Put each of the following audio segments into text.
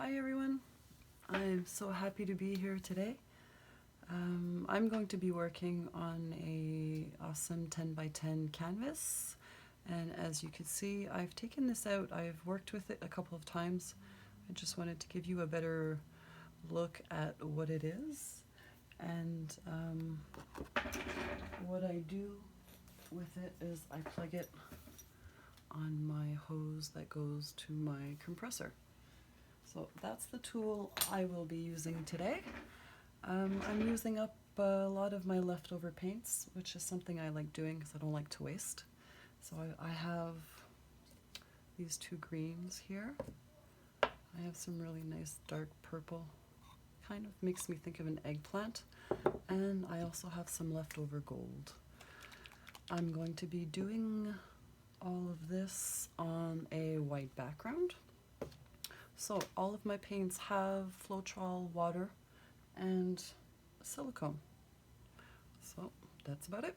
Hi everyone, I'm so happy to be here today. I'm going to be working on a awesome 10 by 10 canvas, and as you can see I've taken this out. I've worked with it a couple of times. I just wanted to give you a better look at what it is and what I do with it is I plug it on my hose that goes to my compressor. So that's the tool I will be using today. I'm using up a lot of my leftover paints, which is something I like doing because I don't like to waste. So I have these two greens here. I have some really nice dark purple, kind of makes me think of an eggplant. And I also have some leftover gold. I'm going to be doing all of this on a white background. So all of my paints have Floetrol water and silicone. So that's about it.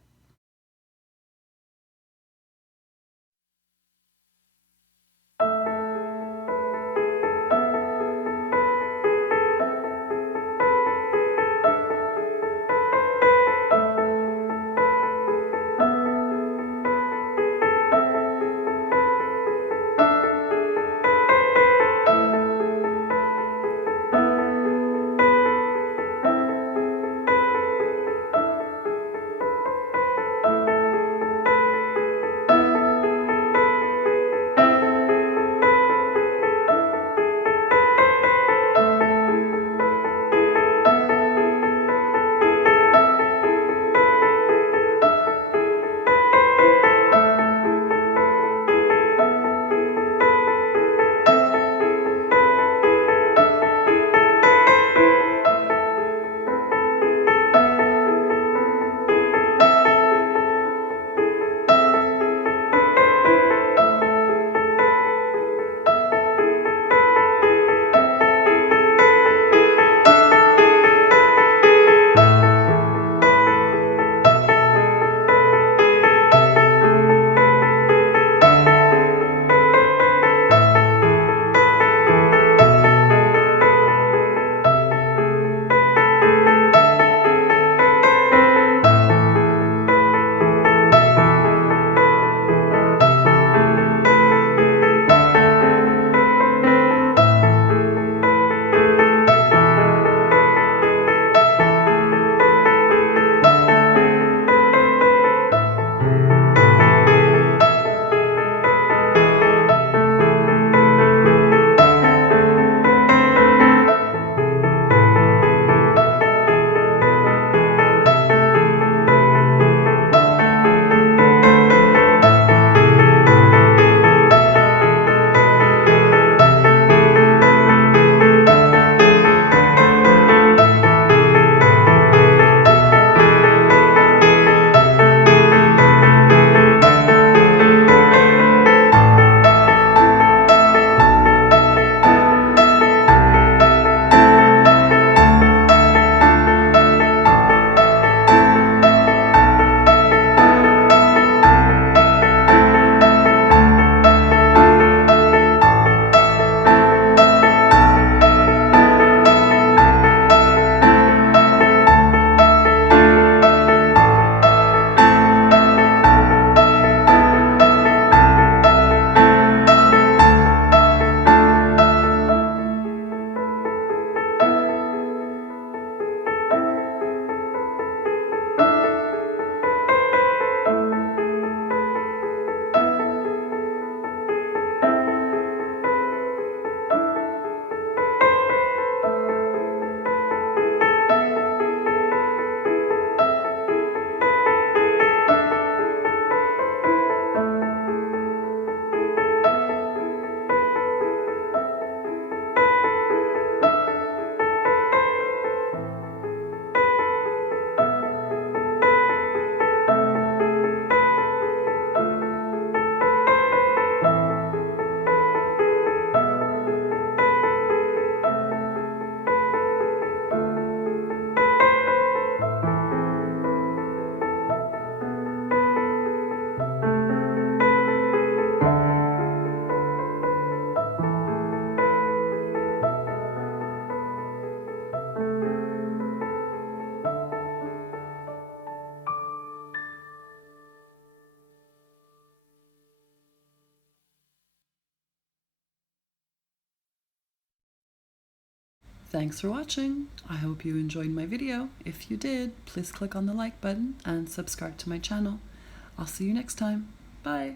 Thanks for watching. I hope you enjoyed my video. If you did, please click on the like button and subscribe to my channel. I'll see you next time. Bye.